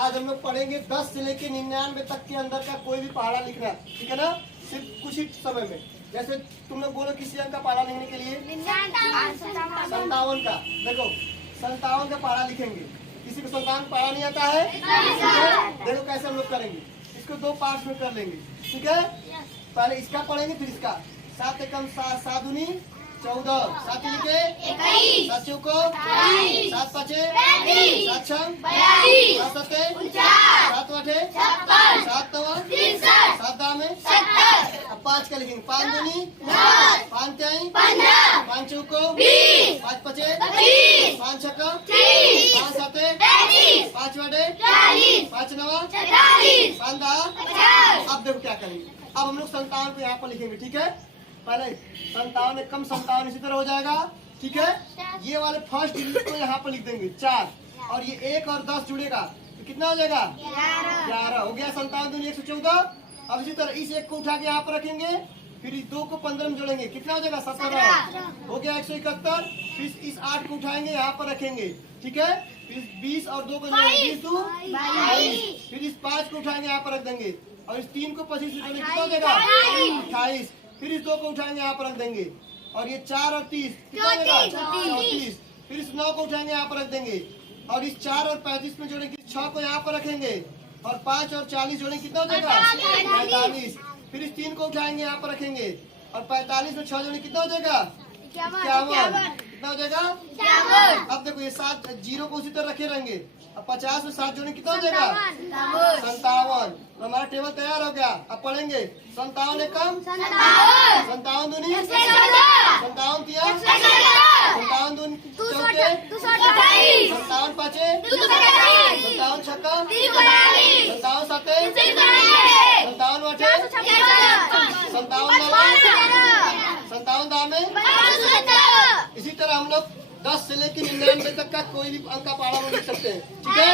आज हम लोग पढ़ेंगे 10 से लेके 99 तक के अंदर का कोई भी पहाड़ा लिखना है, ठीक है ना। सिर्फ कुछ ही समय में। जैसे तुम लोग बोलो किसी अंक का पहाड़ा लिखने के लिए 57 का। देखो 57 का पहाड़ा लिखेंगे। किसी को 57 पहाड़ा नहीं आता है? देखो कैसे हम लोग करेंगे। इसको 2 पार्ट में कर लेंगे, ठीक है। पहले इसका पढ़ेंगे फिर इसका। 7 एकम 7 दूनी 14, 7 लिखे 7 चौको 7 पाँचे 7 छम 7 सत्ते 7 आठे 7 नवा 7 दामे 70। अब 5 का लिखेंगे। 5 दूनी 5 त्याई 5 चौको 5 पचे 5 छक्का 5 सत्ते 5 वाटे 5 नवा 5 दा। अब देखो क्या करेंगे। अब हम लोग 57 को यहाँ पर लिखेंगे, ठीक है। पहले 57 एकम 57 इसी तरह हो जाएगा, ठीक है। ये वाले फर्स्ट डिजिट को यहाँ पर लिख देंगे 4, और ये 1 और 10 जुड़ेगा तो कितना हो जाएगा 11 हो गया। 57 दूनी 114। अब इसी तरह इस 1 को उठा के यहाँ पर रखेंगे, फिर इस 2 को 15 में जोड़ेंगे, कितना हो जाएगा 17 हो गया 171। फिर इस 8 को उठाएंगे यहाँ पर रखेंगे, ठीक है। फिर 20 और 2 को जोड़ेंगे 20 2 22। फिर इस 5 को उठाएंगे यहाँ पर रख देंगे, और इस 3 को 25 से जोड़ेंगे, कितना हो जाएगा 28। फिर इस 2 को उठाएंगे यहाँ पर रख देंगे, और ये 4 और 30 कितना हो जाएगा 34। फिर इस 9 को उठाएंगे यहाँ पर रख देंगे, और इस 4 और 35 में जोड़ेंगे, 6 को यहाँ पर रखेंगे, और 5 और 40 जोड़ेंगे, कितना हो जाएगा 45। फिर इस 3 को उठाएंगे यहाँ पर रखेंगे, और 45 में 6 जोड़ेंगे, कितना हो जाएगा 51। कितना हो जाएगा। अब देखो ये 7 जीरो को उसी तरह रखे रहेंगे। अब 50 में 7 जोड़ेंगे, कितना हो जाएगा 57। हमारा टेबल तैयार हो गया। अब पढ़ेंगे 57 एकम 57 दूनी 57 तिया 57 दूनी चौके 57 पाँचे 57 छक्का 57 सत्ते 57 आठे 57 दामे। इसी तरह हम लोग 10 से लेकर 99 तक का कोई भी अंक का पहाड़ा लिख सकते हैं, ठीक है।